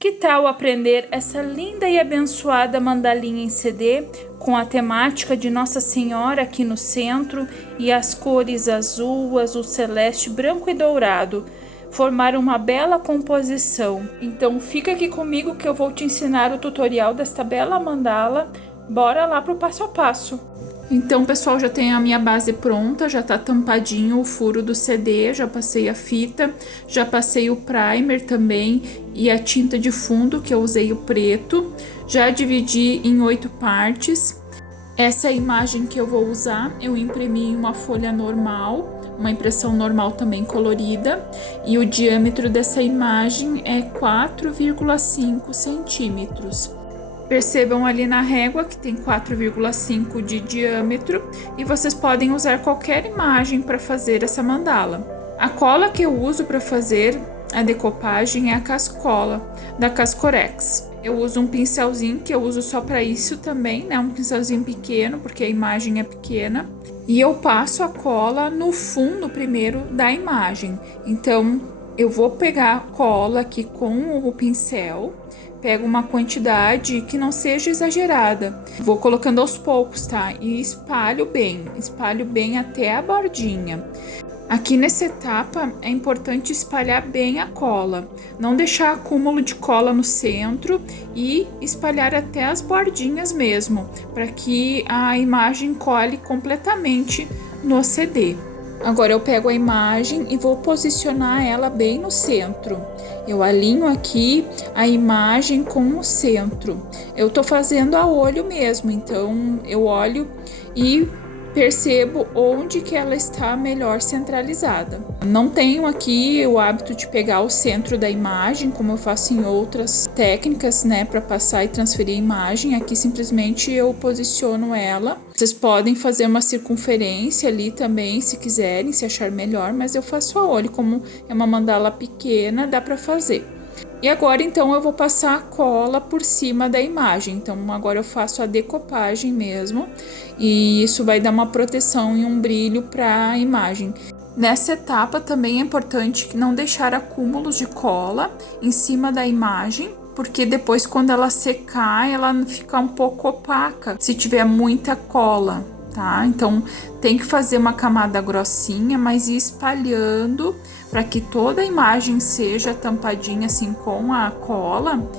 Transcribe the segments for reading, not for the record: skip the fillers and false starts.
Que tal aprender essa linda e abençoada mandalinha em CD com a temática de Nossa Senhora aqui no centro e as cores azul, azul celeste, branco e dourado? Formar uma bela composição. Então fica aqui comigo que eu vou te ensinar o tutorial desta bela mandala. Bora lá pro passo a passo. Então, pessoal, já tem a minha base pronta, já tá tampadinho o furo do CD, já passei a fita, já passei o primer também e a tinta de fundo, que eu usei o preto. Já dividi em 8 partes. Essa é a imagem que eu vou usar, eu imprimi em uma folha normal, uma impressão normal também colorida, e o diâmetro dessa imagem é 4,5 centímetros. Percebam ali na régua que tem 4,5 de diâmetro e vocês podem usar qualquer imagem para fazer essa mandala. A cola que eu uso para fazer a decopagem é a Cascola, da Cascorex. Eu uso um pincelzinho que eu uso só para isso também, né? Um pincelzinho pequeno, porque a imagem é pequena. E eu passo a cola no fundo primeiro da imagem. Então, eu vou pegar a cola aqui com o pincel, pego uma quantidade que não seja exagerada. Vou colocando aos poucos, tá? E espalho bem até a bordinha. Aqui nessa etapa é importante espalhar bem a cola, não deixar acúmulo de cola no centro e espalhar até as bordinhas mesmo, para que a imagem cole completamente no CD. Agora eu pego a imagem e vou posicionar ela bem no centro. Eu alinho aqui a imagem com o centro. Eu tô fazendo a olho mesmo, então eu olho e percebo onde que ela está melhor centralizada. Não tenho aqui o hábito de pegar o centro da imagem, como eu faço em outras técnicas, né, para passar e transferir a imagem. Aqui simplesmente eu posiciono ela. Vocês podem fazer uma circunferência ali também, se quiserem, se achar melhor, mas eu faço a olho, como é uma mandala pequena, dá para fazer. E agora, então, eu vou passar a cola por cima da imagem. Então, agora eu faço a decopagem mesmo. E isso vai dar uma proteção e um brilho para a imagem. Nessa etapa, também é importante não deixar acúmulos de cola em cima da imagem, porque depois, quando ela secar, ela fica um pouco opaca, se tiver muita cola, tá? Então, tem que fazer uma camada grossinha, mas ir espalhando para que toda a imagem seja tampadinha assim com a cola,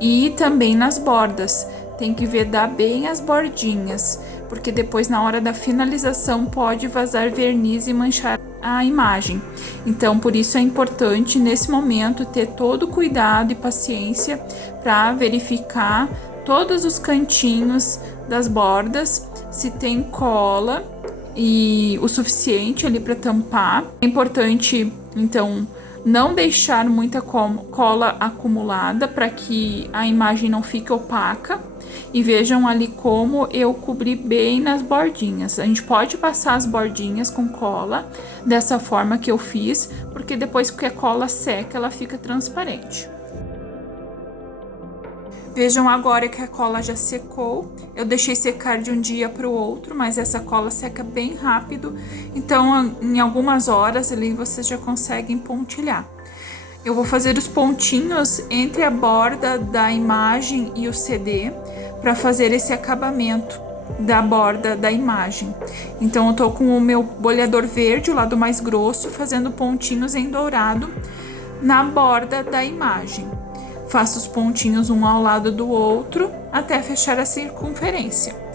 e também nas bordas. Tem que vedar bem as bordinhas, porque depois na hora da finalização pode vazar verniz e manchar a imagem. Então, por isso é importante nesse momento ter todo o cuidado e paciência para verificar todos os cantinhos das bordas, se tem cola e o suficiente ali para tampar. É importante, então, não deixar muita cola acumulada para que a imagem não fique opaca. E vejam ali como eu cobri bem nas bordinhas. A gente pode passar as bordinhas com cola dessa forma que eu fiz, porque depois que a cola seca, ela fica transparente. Vejam agora que a cola já secou. Eu deixei secar de um dia para o outro, mas essa cola seca bem rápido. Então, em algumas horas ali, vocês já conseguem pontilhar. Eu vou fazer os pontinhos entre a borda da imagem e o CD para fazer esse acabamento da borda da imagem. Então, eu tô com o meu boleador verde, o lado mais grosso, fazendo pontinhos em dourado na borda da imagem. Faço os pontinhos um ao lado do outro até fechar a circunferência.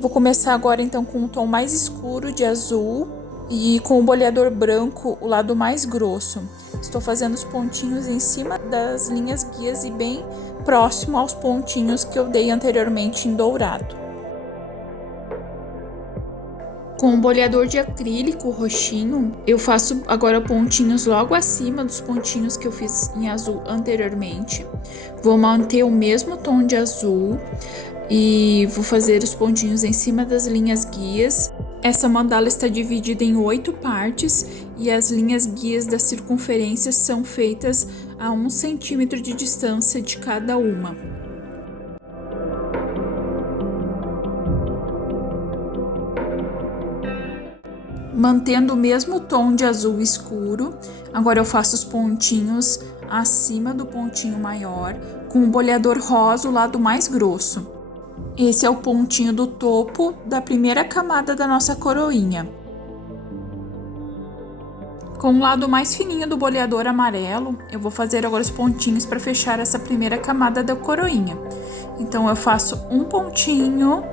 Vou começar agora então com um tom mais escuro de azul e com o boleador branco, o lado mais grosso. Estou fazendo os pontinhos em cima das linhas guias e bem próximo aos pontinhos que eu dei anteriormente em dourado. Com o boleador de acrílico roxinho, eu faço agora pontinhos logo acima dos pontinhos que eu fiz em azul anteriormente. Vou manter o mesmo tom de azul e vou fazer os pontinhos em cima das linhas guias. Essa mandala está dividida em 8 partes e as linhas guias das circunferências são feitas a 1 centímetro de distância de cada uma. Mantendo o mesmo tom de azul escuro, agora eu faço os pontinhos acima do pontinho maior, com o boleador rosa o lado mais grosso. Esse é o pontinho do topo da primeira camada da nossa coroinha. Com o lado mais fininho do boleador amarelo, eu vou fazer agora os pontinhos para fechar essa primeira camada da coroinha. Então eu faço um pontinho,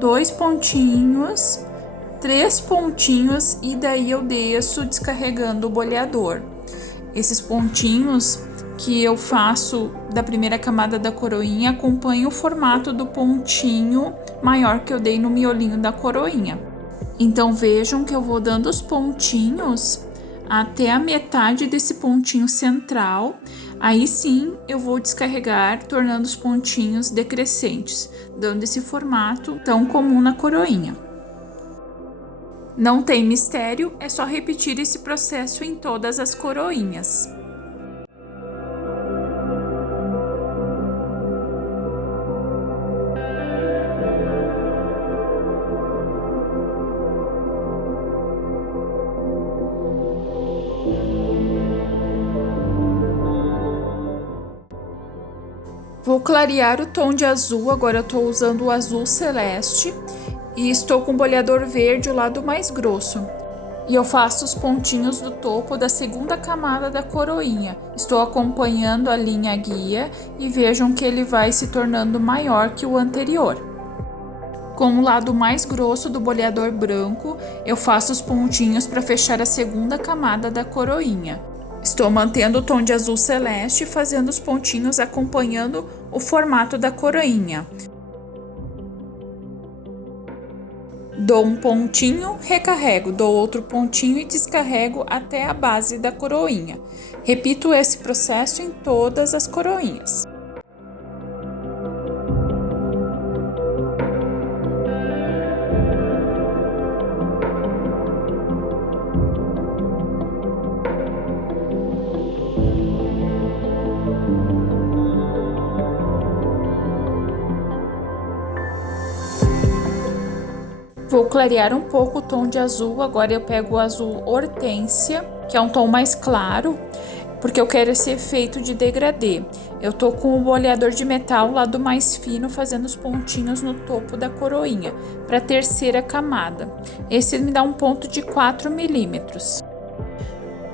2 pontinhos, 3 pontinhos e daí eu desço descarregando o boleador. Esses pontinhos que eu faço da primeira camada da coroinha acompanham o formato do pontinho maior que eu dei no miolinho da coroinha. Então vejam que eu vou dando os pontinhos até a metade desse pontinho central. Aí sim eu vou descarregar, tornando os pontinhos decrescentes, dando esse formato tão comum na coroinha. Não tem mistério, é só repetir esse processo em todas as coroinhas. Vou clarear o tom de azul, agora eu estou usando o azul celeste. E estou com o boleador verde o lado mais grosso. E eu faço os pontinhos do topo da segunda camada da coroinha. Estou acompanhando a linha guia e vejam que ele vai se tornando maior que o anterior. Com o lado mais grosso do boleador branco, eu faço os pontinhos para fechar a segunda camada da coroinha. Estou mantendo o tom de azul celeste e fazendo os pontinhos acompanhando o formato da coroinha. Dou um pontinho, recarrego, dou outro pontinho e descarrego até a base da coroinha. Repito esse processo em todas as coroinhas. Vou clarear um pouco o tom de azul, agora eu pego o azul hortênsia, que é um tom mais claro, porque eu quero esse efeito de degradê. Eu tô com o boleador de metal lado mais fino, fazendo os pontinhos no topo da coroinha, para a terceira camada. Esse me dá um ponto de 4 milímetros.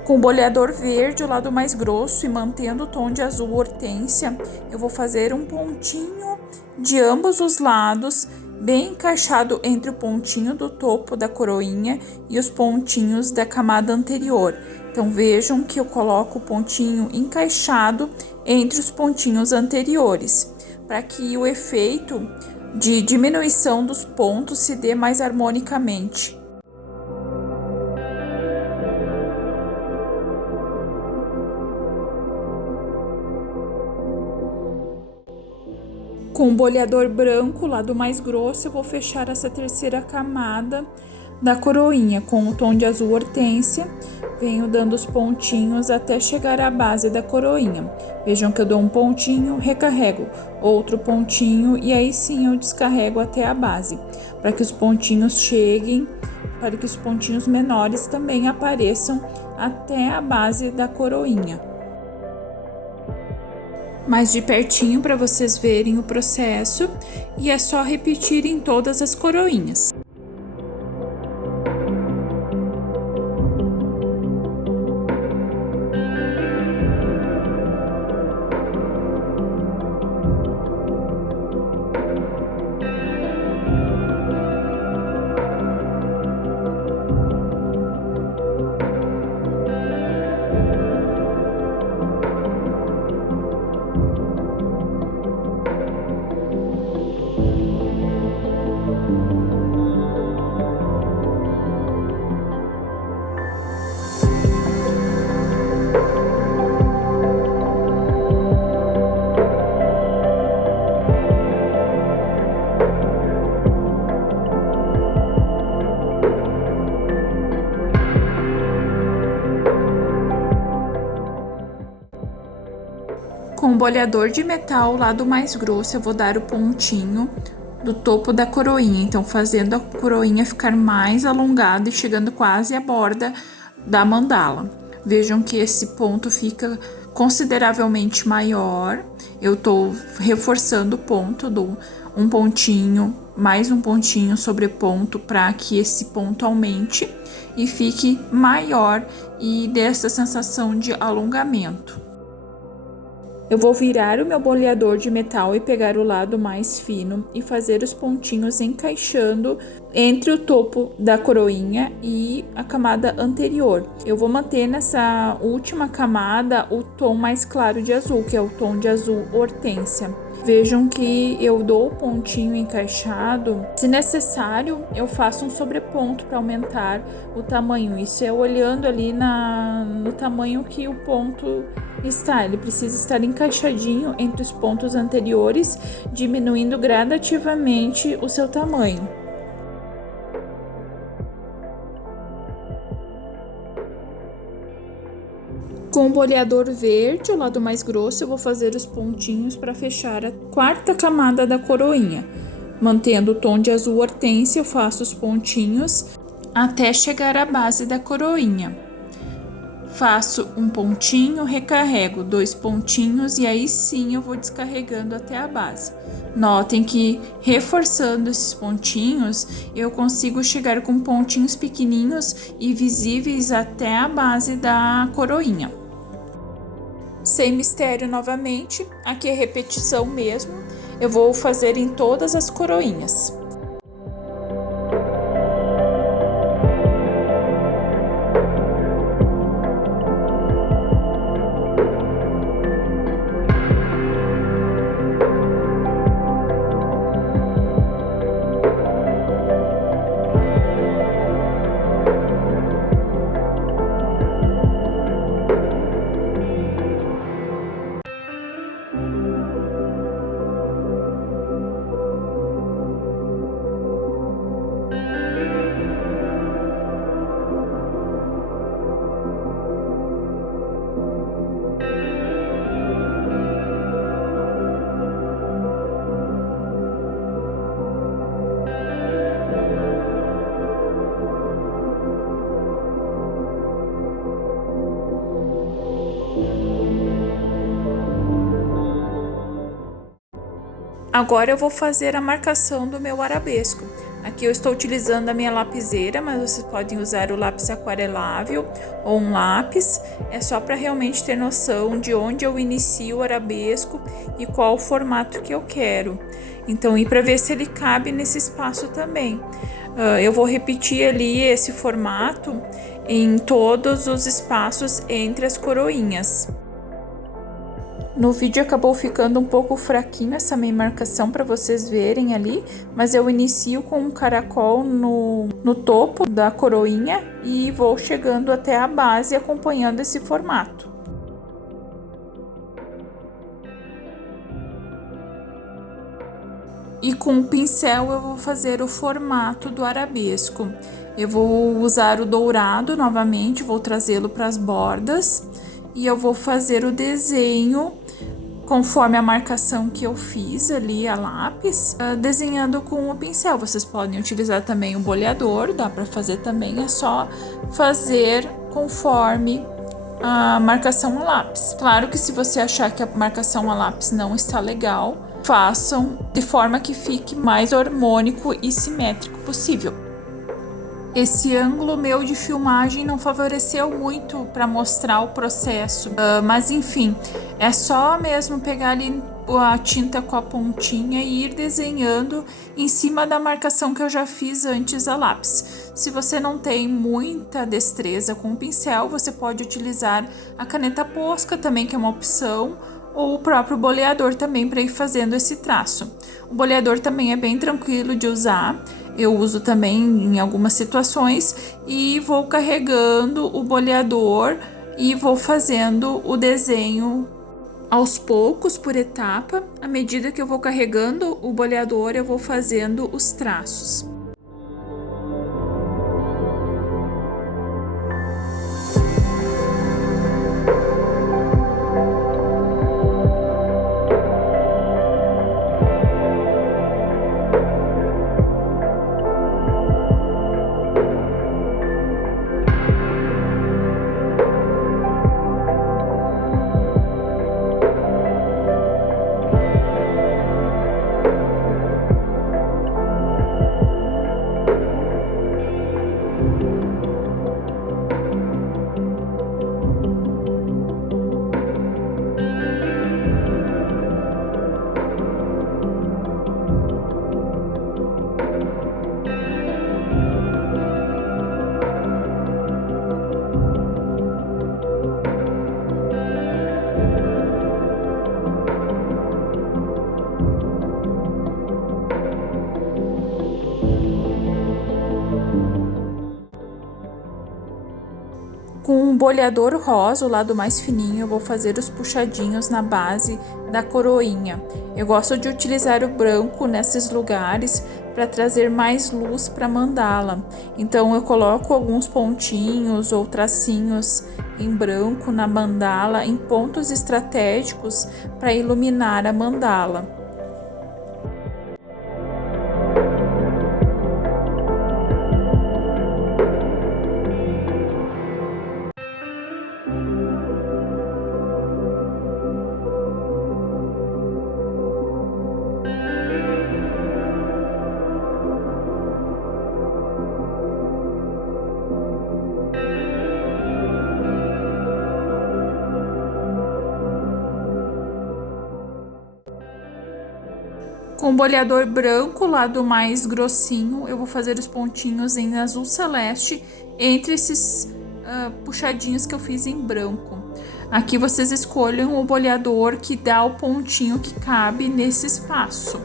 Com o boleador verde, o lado mais grosso, e mantendo o tom de azul hortênsia, eu vou fazer um pontinho de ambos os lados, bem encaixado entre o pontinho do topo da coroinha e os pontinhos da camada anterior. Então vejam que eu coloco o pontinho encaixado entre os pontinhos anteriores, para que o efeito de diminuição dos pontos se dê mais harmonicamente. Com o boleador branco, lado mais grosso, eu vou fechar essa terceira camada da coroinha com o tom de azul hortênsia. Venho dando os pontinhos até chegar à base da coroinha. Vejam que eu dou um pontinho, recarrego, outro pontinho e aí sim eu descarrego até a base, para que os pontinhos cheguem, para que os pontinhos menores também apareçam até a base da coroinha. Mais de pertinho para vocês verem o processo, e é só repetir em todas as coroinhas. boleador de metal, lado mais grosso, eu vou dar o pontinho do topo da coroinha, então fazendo a coroinha ficar mais alongada e chegando quase à borda da mandala. Vejam que esse ponto fica consideravelmente maior. Eu tô reforçando o ponto do um pontinho, mais um pontinho sobre ponto para que esse ponto aumente e fique maior e dê essa sensação de alongamento. Eu vou virar o meu boleador de metal e pegar o lado mais fino e fazer os pontinhos encaixando entre o topo da coroinha e a camada anterior. Eu vou manter nessa última camada o tom mais claro de azul, que é o tom de azul hortênsia. Vejam que eu dou o pontinho encaixado. Se necessário, eu faço um sobreponto para aumentar o tamanho. Isso é olhando ali no tamanho que o ponto está. Ele precisa estar encaixadinho entre os pontos anteriores, diminuindo gradativamente o seu tamanho. Com o boleador verde, o lado mais grosso, eu vou fazer os pontinhos para fechar a quarta camada da coroinha. Mantendo o tom de azul hortênsia, eu faço os pontinhos até chegar à base da coroinha. Faço um pontinho, recarrego 2 pontinhos e aí sim eu vou descarregando até a base. Notem que reforçando esses pontinhos, eu consigo chegar com pontinhos pequenininhos e visíveis até a base da coroinha. Sem mistério novamente, aqui é repetição mesmo, eu vou fazer em todas as coroinhas. Agora eu vou fazer a marcação do meu arabesco. Aqui eu estou utilizando a minha lapiseira, mas vocês podem usar o lápis aquarelável ou um lápis. É só para realmente ter noção de onde eu inicio o arabesco e qual o formato que eu quero. Então, e para ver se ele cabe nesse espaço também. Eu vou repetir ali esse formato em todos os espaços entre as coroinhas. No vídeo acabou ficando um pouco fraquinho essa minha marcação para vocês verem ali, mas eu inicio com um caracol no topo da coroinha e vou chegando até a base acompanhando esse formato. E com o pincel eu vou fazer o formato do arabesco. Eu vou usar o dourado novamente, vou trazê-lo para as bordas e eu vou fazer o desenho conforme a marcação que eu fiz ali a lápis, desenhando com o pincel. Vocês podem utilizar também o boleador, dá para fazer também, é só fazer conforme a marcação a lápis. Claro que se você achar que a marcação a lápis não está legal, façam de forma que fique mais harmônico e simétrico possível. Esse ângulo meu de filmagem não favoreceu muito para mostrar o processo, mas enfim, é só mesmo pegar ali a tinta com a pontinha e ir desenhando em cima da marcação que eu já fiz antes a lápis. Se você não tem muita destreza com o pincel, você pode utilizar a caneta posca também, que é uma opção, ou o próprio boleador também para ir fazendo esse traço. O boleador também é bem tranquilo de usar, eu uso também em algumas situações e vou carregando o boleador e vou fazendo o desenho aos poucos, por etapa. À medida que eu vou carregando o boleador, eu vou fazendo os traços. boleador rosa, o lado mais fininho, eu vou fazer os puxadinhos na base da coroinha. Eu gosto de utilizar o branco nesses lugares para trazer mais luz para a mandala. Então eu coloco alguns pontinhos ou tracinhos em branco na mandala em pontos estratégicos para iluminar a mandala. Com o boleador branco, lado mais grossinho, eu vou fazer os pontinhos em azul celeste entre esses puxadinhos que eu fiz em branco. Aqui vocês escolhem o boleador que dá o pontinho que cabe nesse espaço.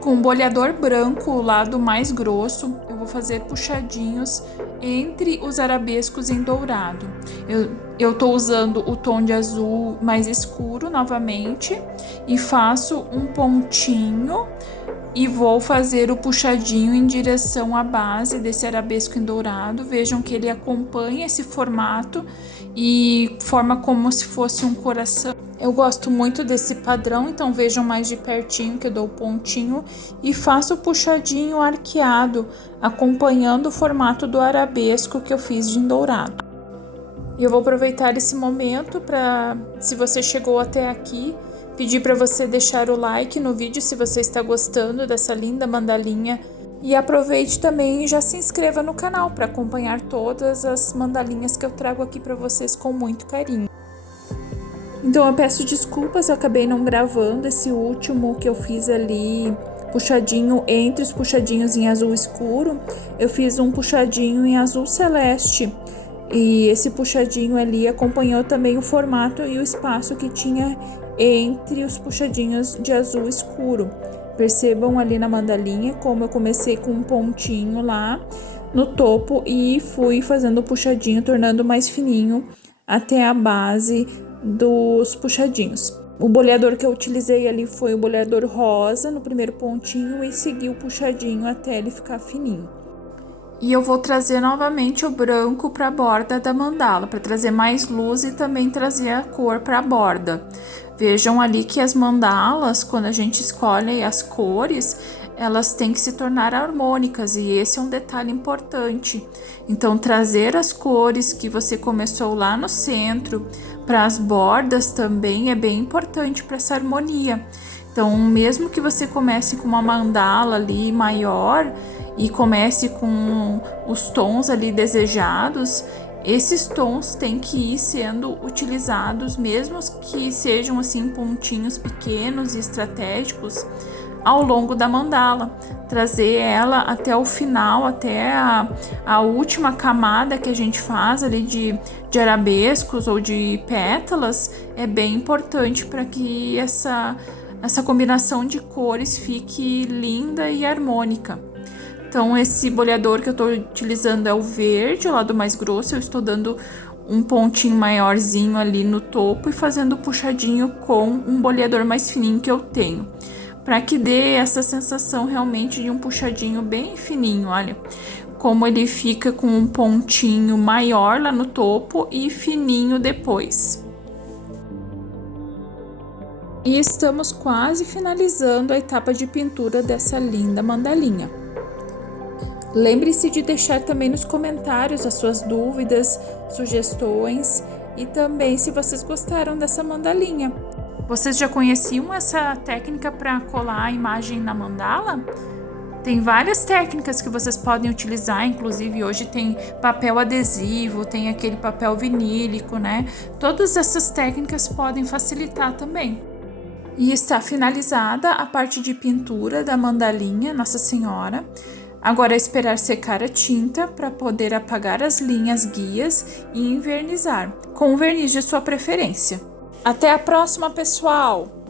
Com o boleador branco, o lado mais grosso, eu vou fazer puxadinhos entre os arabescos em dourado. Eu tô usando o tom de azul mais escuro novamente e faço um pontinho e vou fazer o puxadinho em direção à base desse arabesco em dourado. Vejam que ele acompanha esse formato e forma como se fosse um coração. Eu gosto muito desse padrão, então vejam mais de pertinho que eu dou o pontinho e faço o puxadinho arqueado, acompanhando o formato do arabesco que eu fiz de dourado. E eu vou aproveitar esse momento para, se você chegou até aqui, pedir para você deixar o like no vídeo se você está gostando dessa linda mandalinha. E aproveite também e já se inscreva no canal para acompanhar todas as mandalinhas que eu trago aqui para vocês com muito carinho. Então eu peço desculpas, eu acabei não gravando esse último que eu fiz ali, puxadinho entre os puxadinhos em azul escuro. Eu fiz um puxadinho em azul celeste e esse puxadinho ali acompanhou também o formato e o espaço que tinha entre os puxadinhos de azul escuro. Percebam ali na mandalinha como eu comecei com um pontinho lá no topo e fui fazendo o puxadinho, tornando mais fininho até a base dos puxadinhos. O boleador que eu utilizei ali foi o boleador rosa no primeiro pontinho e segui o puxadinho até ele ficar fininho. E eu vou trazer novamente o branco para a borda da mandala, para trazer mais luz e também trazer a cor para a borda. Vejam ali que as mandalas, quando a gente escolhe as cores, elas têm que se tornar harmônicas e esse é um detalhe importante. Então, trazer as cores que você começou lá no centro para as bordas também é bem importante para essa harmonia. Então, mesmo que você comece com uma mandala ali maior e comece com os tons ali desejados, esses tons têm que ir sendo utilizados, mesmo que sejam assim pontinhos pequenos e estratégicos, ao longo da mandala, trazer ela até o final, até a última camada que a gente faz ali de arabescos ou de pétalas, é bem importante para que essa combinação de cores fique linda e harmônica. Então esse boleador que eu estou utilizando é o verde, o lado mais grosso. Eu estou dando um pontinho maiorzinho ali no topo e fazendo puxadinho com um boleador mais fininho que eu tenho, para que dê essa sensação realmente de um puxadinho bem fininho. Olha como ele fica com um pontinho maior lá no topo e fininho depois. E estamos quase finalizando a etapa de pintura dessa linda mandalinha. Lembre-se de deixar também nos comentários as suas dúvidas, sugestões e também se vocês gostaram dessa mandalinha. Vocês já conheciam essa técnica para colar a imagem na mandala? Tem várias técnicas que vocês podem utilizar, inclusive hoje tem papel adesivo, tem aquele papel vinílico, né? Todas essas técnicas podem facilitar também. E está finalizada a parte de pintura da mandalinha Nossa Senhora. Agora é esperar secar a tinta para poder apagar as linhas guias e envernizar, com o verniz de sua preferência. Até a próxima, pessoal!